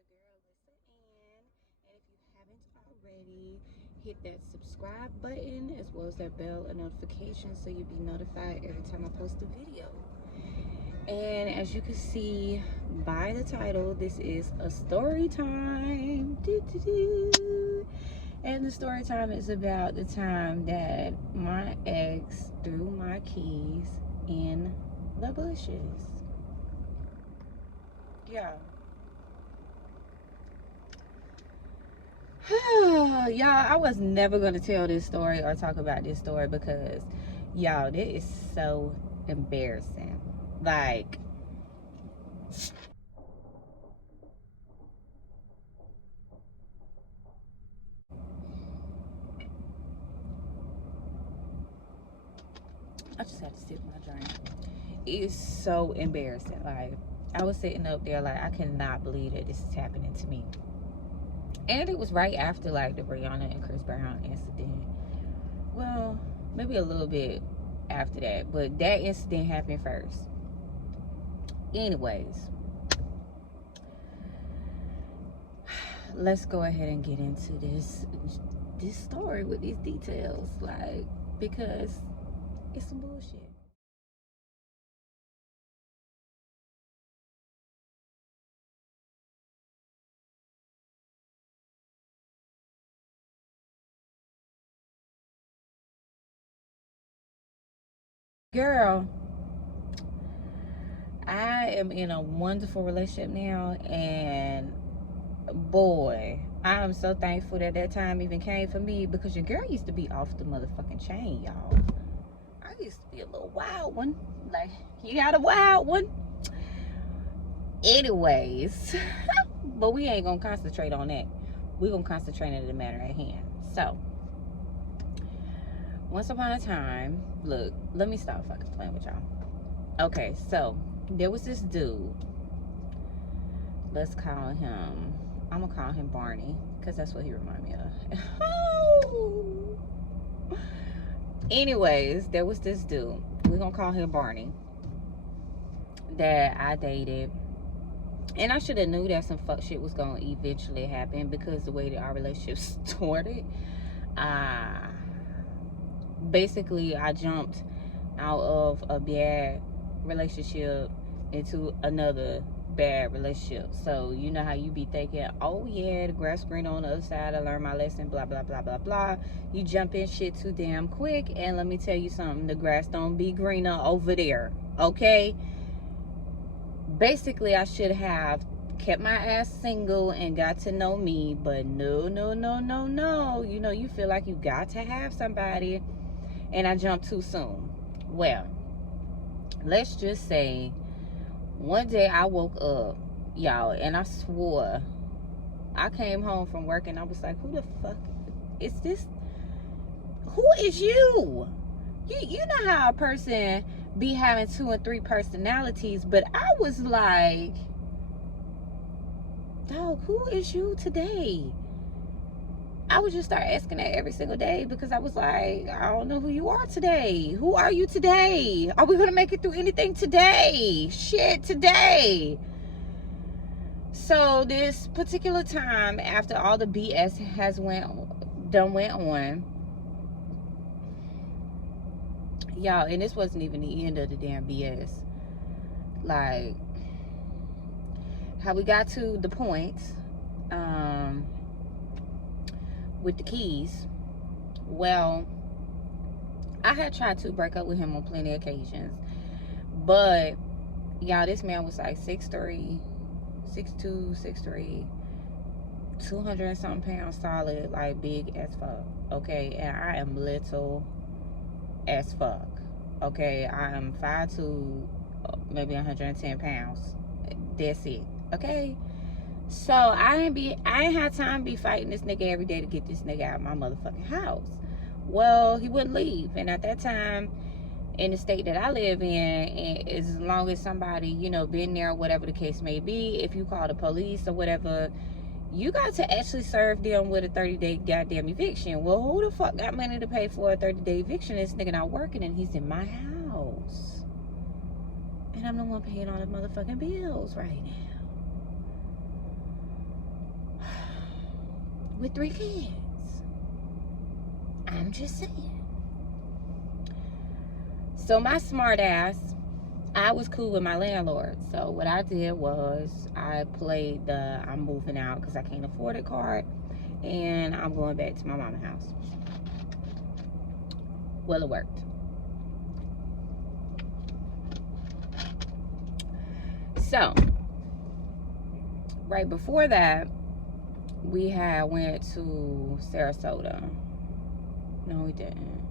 your girl Lisa Ann, and if you haven't already, hit that subscribe button as well as that bell and notification so you'll be notified every time I post a video. And as you can see by the title, this is a story time. Doo-doo-doo. And the story time is about the time that my ex threw my keys in the bushes. Yeah. Y'all, I was never going to tell this story or talk about this story because, y'all, this is so embarrassing. Like, I just had to sip my drink. It's so embarrassing. Like, I was sitting up there like, I cannot believe that this is happening to me. And it was right after, like, the Brianna and Chris Brown incident. Well, maybe a little bit after that. But that incident happened first. Anyways, let's go ahead and get into this story with these details, like, because it's some bullshit. Girl, I am in a wonderful relationship now, and boy, I am so thankful that that time even came for me because your girl used to be off the motherfucking chain, y'all. I used to be a little wild one. Like, you got a wild one. Anyways, but we ain't gonna concentrate on that. We're gonna concentrate on the matter at hand. So, once upon a time, look, let me stop fucking playing with y'all. Okay, so there was this dude. Let's call him, I'm gonna call him Barney, because that's what he reminded me of. Anyways, there was this dude. We're gonna call him Barney that I dated. And I should have knew that some fuck shit was gonna eventually happen because the way that our relationship started. Uh Basically, I jumped out of a bad relationship into another bad relationship. So you know how you be thinking, oh yeah, the grass green on the other side, I learned my lesson, blah blah blah blah blah. You jump in shit too damn quick, and let me tell you something, the grass don't be greener over there. Okay, basically I should have kept my ass single and got to know me, but no no no no no, you know, you feel like you got to have somebody, and I jumped too soon. Well, let's just say one day I woke up, y'all, and I swore I came home from work and I was like, who the fuck is this? Who is you? You know how a person be having 2 and 3 personalities, but I was like, dog, who is you today? I would just start asking that every single day because I was like, I don't know who you are today. Who are you today? Are we gonna make it through anything today? Shit, today. So this particular time, after all the BS has went on, y'all, and this wasn't even the end of the damn BS. Like, how we got to the point, with the keys. Well, I had tried to break up with him on plenty of occasions, but y'all, this man was like 6'3", 6'2", 6'3", 200 and something pounds solid, like big as fuck. Okay, and I am little as fuck. Okay, I am 5'2", maybe 110 pounds. That's it. Okay. So I ain't had time to be fighting this nigga every day to get this nigga out of my motherfucking house. Well, he wouldn't leave, and at that time, in the state that I live in, as long as somebody, you know, been there or whatever the case may be, if you call the police or whatever, you got to actually serve them with a 30-day goddamn eviction. Well, who the fuck got money to pay for a 30-day eviction? This nigga not working and he's in my house. And I'm the one paying all the motherfucking bills right now. with 3 kids. I'm just saying. So my smart ass, I was cool with my landlord. So what I did was I played the I'm moving out because I can't afford it card, and I'm going back to my mama's house. Well, it worked. So right before that, we had went to Sarasota. No, we didn't.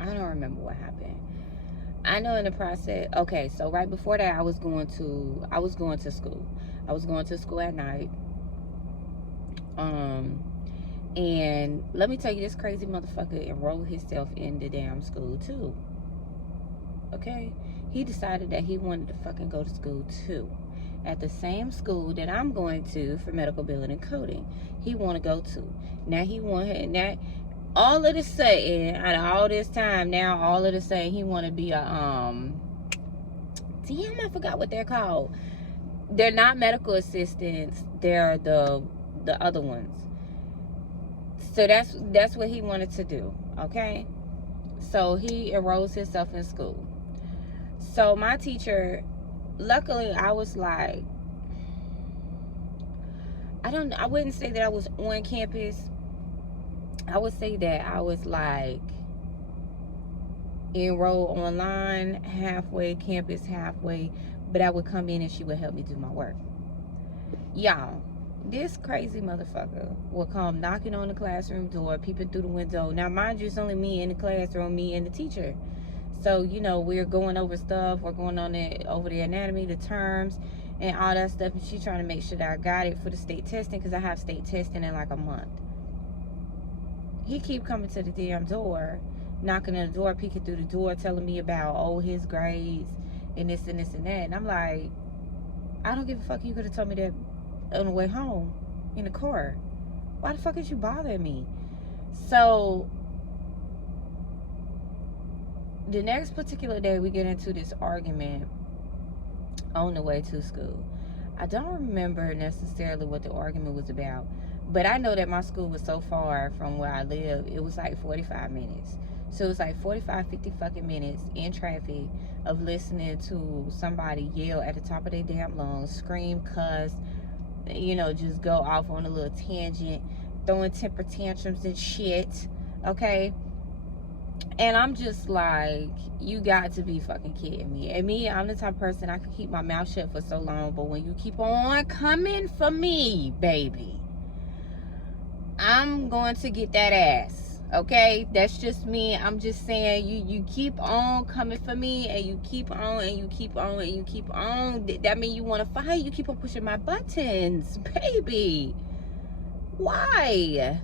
I don't remember what happened. I know in the process. Okay, so right before that, I was going to school. I was going to school at night. And let me tell you, this crazy motherfucker enrolled himself in the damn school too. Okay, he decided that he wanted to fucking go to school too, at the same school that I'm going to for medical billing and coding. He want to go to. Now he want that. All of the sudden, out of all this time, now all of the sudden he want to be a damn, I forgot what they're called. They're not medical assistants. They're the other ones. So that's what he wanted to do. Okay, so he enrolls himself in school. So my teacher, luckily, I was like, I wouldn't say that I was on campus. I would say that I was like enrolled online, halfway, campus halfway, but I would come in and she would help me do my work. Y'all, this crazy motherfucker will come knocking on the classroom door, peeping through the window. Now, mind you, it's only me in the classroom, me and the teacher. So, you know, we're going over stuff. We're going on over the anatomy, the terms, and all that stuff. And she's trying to make sure that I got it for the state testing, because I have state testing in like a month. He keep coming to the damn door, knocking on the door, peeking through the door, telling me about, his grades and this and this and that. And I'm like, I don't give a fuck. You could have told me that on the way home in the car. Why the fuck is you bothering me? So the next particular day, we get into this argument on the way to school. I don't remember necessarily what the argument was about, but I know that my school was so far from where I live, it was like 45 minutes. So it was like 45, 50 fucking minutes in traffic of listening to somebody yell at the top of their damn lungs, scream, cuss, you know, just go off on a little tangent, throwing temper tantrums and shit, okay? And I'm just like, you got to be fucking kidding me. And me, I'm the type of person, I could keep my mouth shut for so long, but when you keep on coming for me, baby, I'm going to get that ass, okay? That's just me. I'm just saying, you keep on coming for me, and you keep on, and you keep on, and you keep on. That means you want to fight. You keep on pushing my buttons, baby. Why?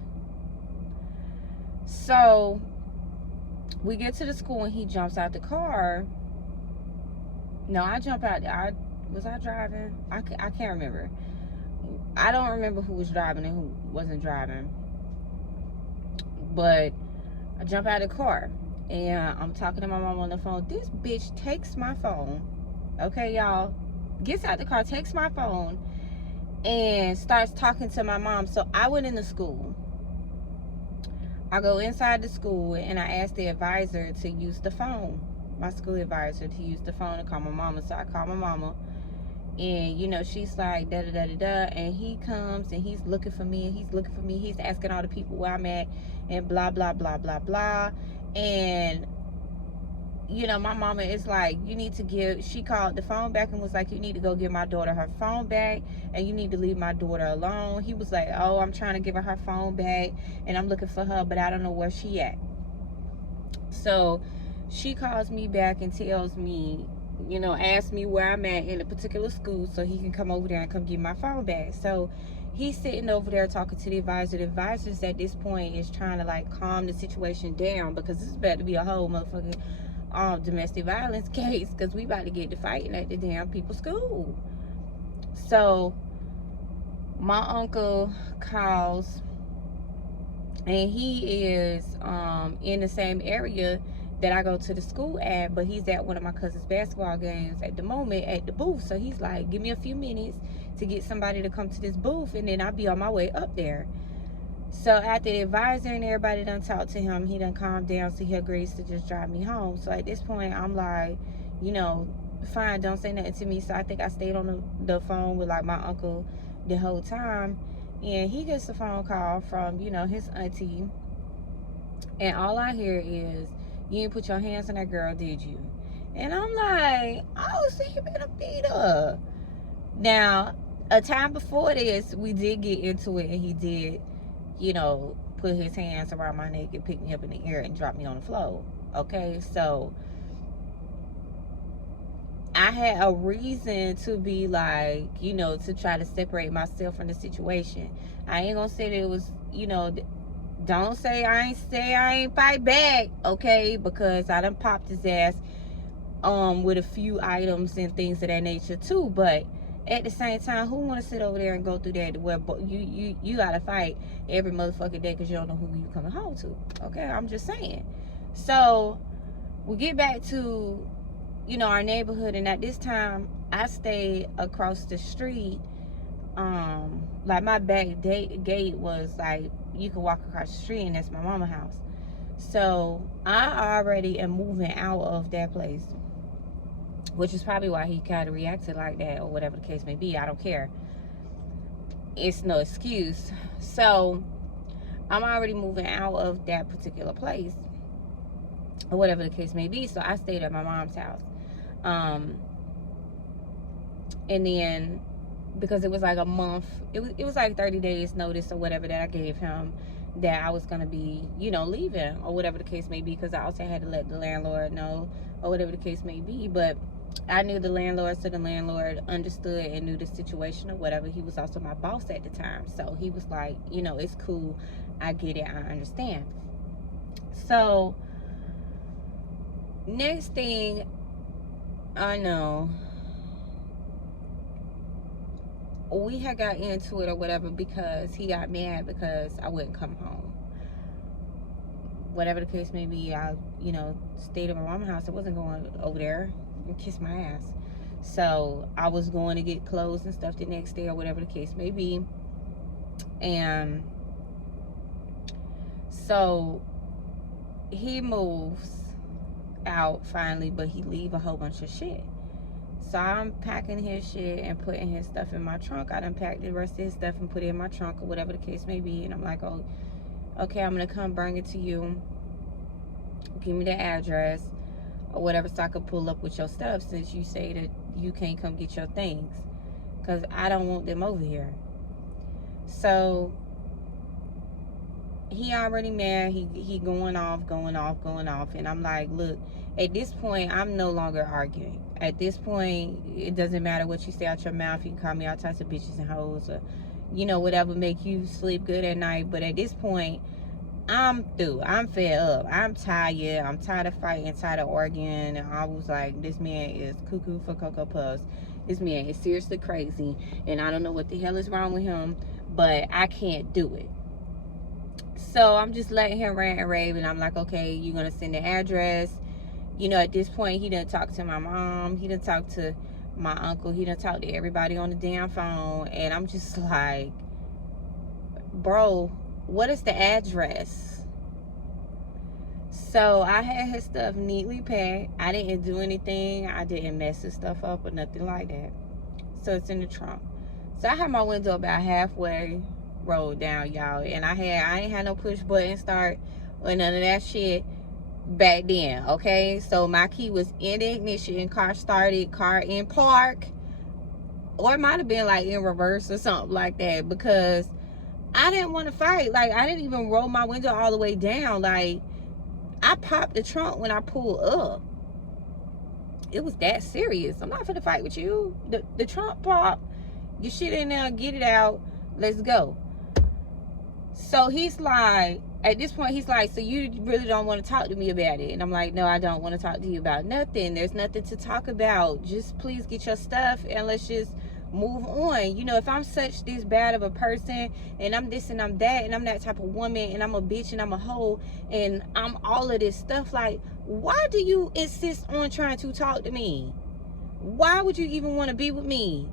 So we get to the school, and he jumps out the car. No, I jump out. Was I driving? I can't remember. I don't remember who was driving and who wasn't driving. But I jump out of the car, and I'm talking to my mom on the phone. This bitch takes my phone. Okay, y'all. Gets out the car, takes my phone, and starts talking to my mom. So I went into school. I go inside the school, and I asked the advisor to use the phone. My school advisor to use the phone to call my mama. So I call my mama. And, you know, she's like, da-da-da-da-da. And he comes, and he's looking for me, and he's looking for me. He's asking all the people where I'm at, and blah, blah, blah, blah, blah. And, you know, my mama is like, you need to give, she called the phone back and was like, you need to go give my daughter her phone back, and you need to leave my daughter alone. He was like, oh, I'm trying to give her phone back, and I'm looking for her, but I don't know where she at. So she calls me back and tells me, you know, ask me where I'm at in a particular school so he can come over there and come get my phone back. So he's sitting over there talking to the advisor. The advisor's at this point is trying to like calm the situation down, because this is about to be a whole motherfucking domestic violence case, because we about to get to fighting at the damn people's school. So my uncle calls, and he is in the same area that I go to the school at, but he's at one of my cousin's basketball games at the moment at the booth. So he's like, give me a few minutes to get somebody to come to this booth, and then I'll be on my way up there. So after the advisor and everybody done talked to him, he done calmed down, so he agrees to just drive me home. So at this point, I'm like, you know, fine, don't say nothing to me. So I think I stayed on the phone with like my uncle the whole time, and he gets a phone call from, you know, his auntie, and all I hear is, you didn't put your hands on that girl, did you? And I'm like, oh, so you better beat her. Now, a time before this, we did get into it, and he did, you know, put his hands around my neck and pick me up in the air and drop me on the floor. Okay, so I had a reason to be like, you know, to try to separate myself from the situation. I ain't gonna say that it was, you know, don't say I ain't fight back, okay? Because I done popped his ass with a few items and things of that nature too. But at the same time, who want to sit over there and go through that where you gotta fight every motherfucking day because you don't know who you coming home to? Okay, I'm just saying. So we get back to, you know, our neighborhood, and at this time I stayed across the street. Like my back gate was like, you can walk across the street, and that's my mama's house. So I already am moving out of that place, which is probably why he kind of reacted like that, or whatever the case may be. I don't care. It's no excuse. So I'm already moving out of that particular place, or whatever the case may be. So I stayed at my mom's house. And then, because it was like a month, it was like 30 days notice or whatever that I gave him, that I was going to be, you know, leaving, or whatever the case may be, because I also had to let the landlord know, or whatever the case may be. But I knew the landlord, so the landlord understood and knew the situation or whatever. He was also my boss at the time, so he was like, you know, it's cool, I get it, I understand. So next thing I know, we had got into it or whatever, because he got mad because I wouldn't come home. Whatever the case may be, I, you know, stayed at my mama's house. I wasn't going over there and kiss my ass. So I was going to get clothes and stuff the next day, or whatever the case may be. And so he moves out finally, but he leave a whole bunch of shit. So I'm packing his shit and putting his stuff in my trunk. I done packed the rest of his stuff and put it in my trunk, or whatever the case may be. And I'm like, oh, okay, I'm going to come bring it to you. Give me the address or whatever, so I can pull up with your stuff, since you say that you can't come get your things, because I don't want them over here. So he already mad. He going off. And I'm like, look, at this point, I'm no longer arguing. At this point, it doesn't matter what you say out your mouth. You can call me all types of bitches and hoes, or, you know, whatever make you sleep good at night. But at this point, I'm through. I'm fed up. I'm tired. I'm tired of fighting, tired of arguing. And I was like, this man is cuckoo for Cocoa Puffs. This man is seriously crazy, and I don't know what the hell is wrong with him, but I can't do it. So I'm just letting him rant and rave, and I'm like, okay, you're gonna send the address. You know, at this point, he done talked to my mom, he done talked to my uncle, he done talked to everybody on the damn phone, and I'm just like, bro, what is the address? So I had his stuff neatly packed. I didn't do anything. I didn't mess his stuff up or nothing like that. So it's in the trunk. So I had my window about halfway rolled down, y'all, and I ain't had no push button start or none of that shit back then. Okay, so my key was in the ignition, car started, car in park, or it might have been like in reverse or something like that, because I didn't want to fight. Like, I didn't even roll my window all the way down. Like, I popped the trunk when I pulled up. It was that serious. I'm not finna fight with you. The trunk popped, your shit in there, get it out, let's go. So he's like, at this point, he's like, so you really don't want to talk to me about it? And I'm like, no, I don't want to talk to you about nothing. There's nothing to talk about. Just please get your stuff, and let's just move on. You know, if I'm such this bad of a person, and I'm this and I'm that, and I'm that type of woman, and I'm a bitch and I'm a hoe, and I'm all of this stuff, like, why do you insist on trying to talk to me? Why would you even want to be with me?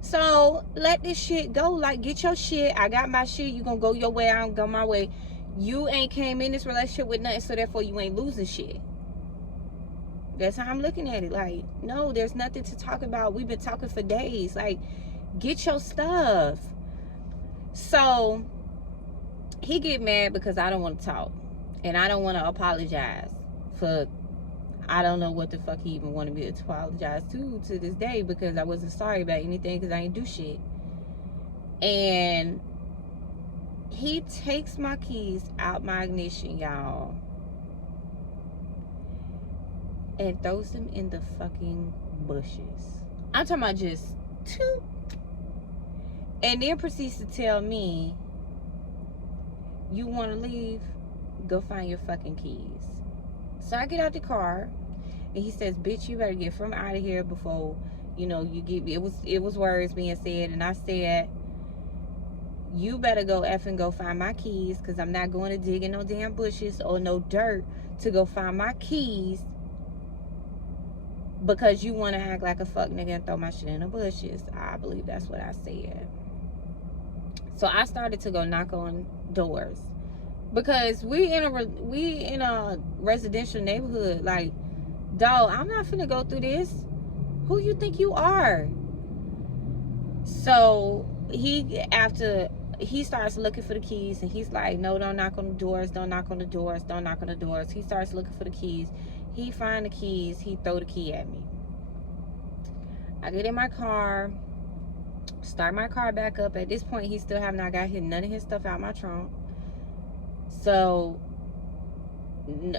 So let this shit go. Like, get your shit. I got my shit. You gonna go your way, I don't go my way. You ain't came in this relationship with nothing, so therefore you ain't losing shit. That's how I'm looking at it. Like, no, there's nothing to talk about. We've been talking for days. Like, get your stuff. So he get mad because I don't want to talk, and I don't want to apologize for, I don't know what the fuck he even wanted me to apologize to this day, because I wasn't sorry about anything, because I ain't do shit. And he takes my keys out my ignition, y'all, and throws them in the fucking bushes. I'm talking about just two. And then proceeds to tell me, you want to leave? Go find your fucking keys. So I get out the car, and he says, bitch, you better get from out of here before, you know, you get me. It was words being said, and I said, you better go effing go find my keys, because I'm not going to dig in no damn bushes or no dirt to go find my keys, because you want to act like a fuck nigga and throw my shit in the bushes. I believe that's what I said. So I started to go knock on doors, because we in a residential neighborhood. Like, dog, I'm not finna go through this. Who you think you are? So he starts looking for the keys, and he's like, no, don't knock on the doors, don't knock on the doors, don't knock on the doors. He starts looking for the keys. He find the keys. He throw the key at me. I get in my car, start my car back up. At this point, he still have not got none of his stuff out my trunk. So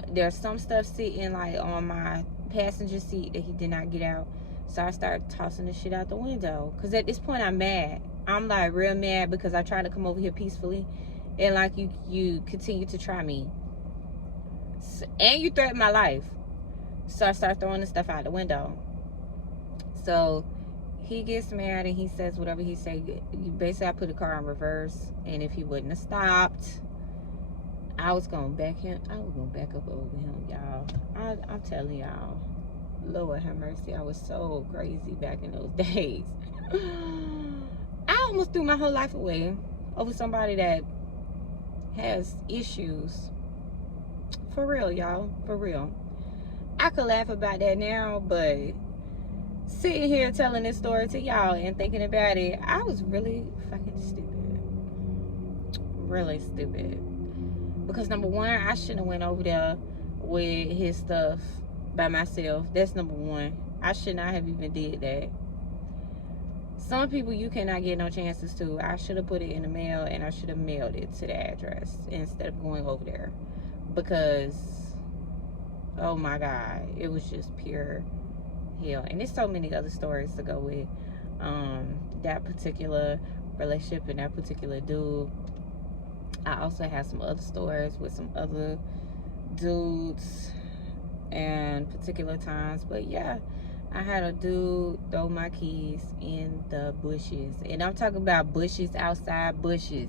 there's some stuff sitting like on my passenger seat that he did not get out. So I start tossing the shit out the window, because at this point I'm mad. I'm like real mad, because I tried to come over here peacefully, and like you continue to try me, and you threaten my life. So I start throwing the stuff out the window. So he gets mad, and he says whatever he say. Basically, I put the car in reverse, and if he wouldn't have stopped, I was gonna back up over him, y'all. I'm telling y'all, Lord have mercy, I was so crazy back in those days. I almost threw my whole life away over somebody that has issues. For real, y'all, for real. I could laugh about that now, but sitting here telling this story to y'all and thinking about it, I was really fucking stupid. Really stupid. Because number one, I shouldn't have went over there with his stuff by myself. That's number one. I should not have even did that. Some people you cannot get no chances to. I should have put it in the mail, and I should have mailed it to the address instead of going over there. Because, oh my God, it was just pure hell. And there's so many other stories to go with that particular relationship and that particular dude. I also have some other stories with some other dudes and particular times. But yeah, I had a dude throw my keys in the bushes. And I'm talking about bushes, outside bushes.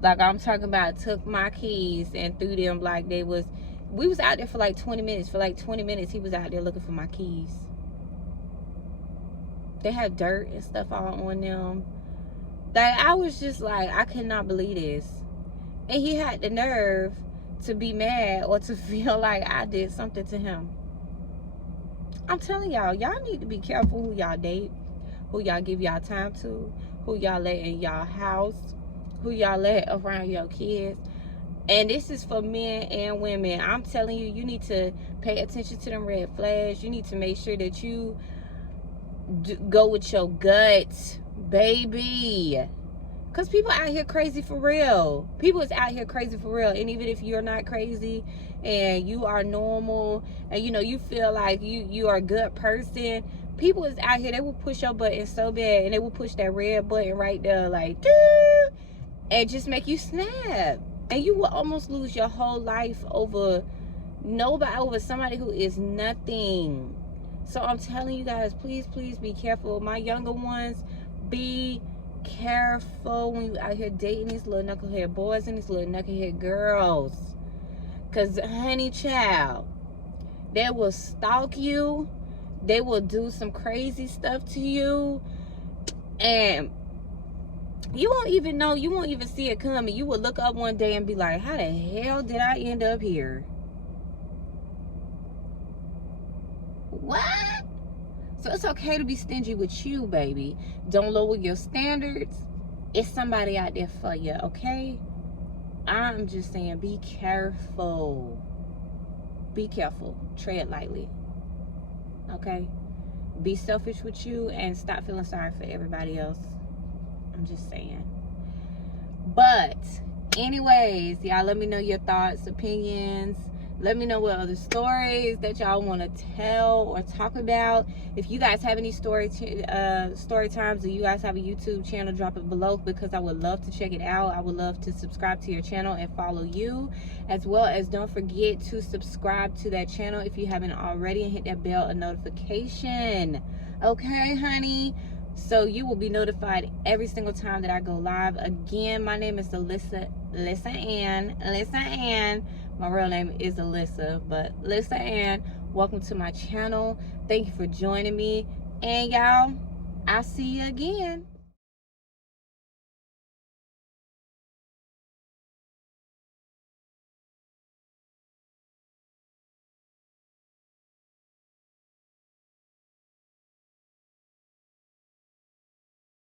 Like, I'm talking about took my keys and threw them like they was... We was out there for like 20 minutes. For like 20 minutes, he was out there looking for my keys. They had dirt and stuff all on them. Like, I was just like, I cannot believe this. And he had the nerve to be mad or to feel like I did something to him. I'm telling y'all, y'all need to be careful who y'all date, who y'all give y'all time to, who y'all let in y'all house, who y'all let around your kids. And this is for men and women. I'm telling you, you need to pay attention to them red flags. You need to make sure that you go with your gut, baby. Because people out here crazy for real. People is out here crazy for real. And even if you're not crazy and you are normal and, you know, you feel like you are a good person, people is out here, they will push your button so bad, and they will push that red button right there, like, doo, and just make you snap. And you will almost lose your whole life over somebody who is nothing. So I'm telling you guys, please be careful. My younger ones, be careful when you out here dating these little knucklehead boys and these little knucklehead girls. Because, honey child, they will stalk you. They will do some crazy stuff to you. And you won't even know. You won't even see it coming. You will look up one day and be like, how the hell did I end up here? What? So it's okay to be stingy with you, baby. Don't lower your standards. It's somebody out there for you, okay? I'm just saying, be careful. Be careful. Tread lightly. Okay? Be selfish with you and stop feeling sorry for everybody else. I'm just saying. But anyways, y'all, let me know your thoughts, opinions. Let me know what other stories that y'all want to tell or talk about. If you guys have any story times, or you guys have a YouTube channel, drop it below, because I would love to check it out. I would love to subscribe to your channel and follow you, as well as don't forget to subscribe to that channel if you haven't already, and hit that bell of notification. Okay, honey? So you will be notified every single time that I go live. Again, my name is Alyssa Ann. My real name is Alyssa, but Alyssa Ann, welcome to my channel. Thank you for joining me. And y'all, I'll see you again.